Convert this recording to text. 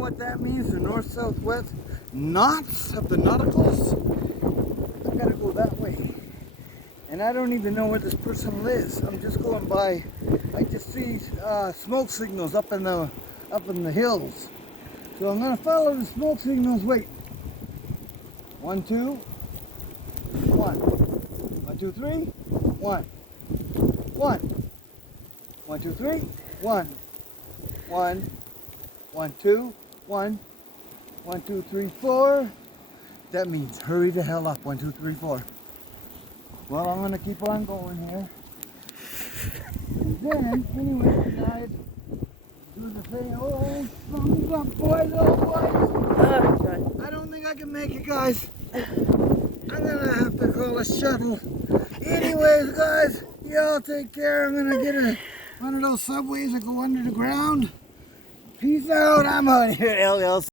what that means, the north-southwest knots of the nauticals. I gotta go that way. And I don't even know where this person lives. I'm just going by. I just see smoke signals up in the hills. So I'm gonna follow the smoke signals. Wait. 1, 2, 1. 1, 2, 3. 1. 1. 1, 2, 3. 1. 1. 1, 2. 1. 1, 2, 3, 4. That means hurry the hell up. 1, 2, 3, 4. Well, I'm gonna keep on going here. And then, anyway, tonight, do the thing. Oh, thumbs up, boys, oh, boys. I don't think I can make it, guys. I'm gonna have to call a shuttle. Anyways, guys, y'all take care. I'm gonna get one of those subways that go under the ground. Peace out. I'm out here, LL77.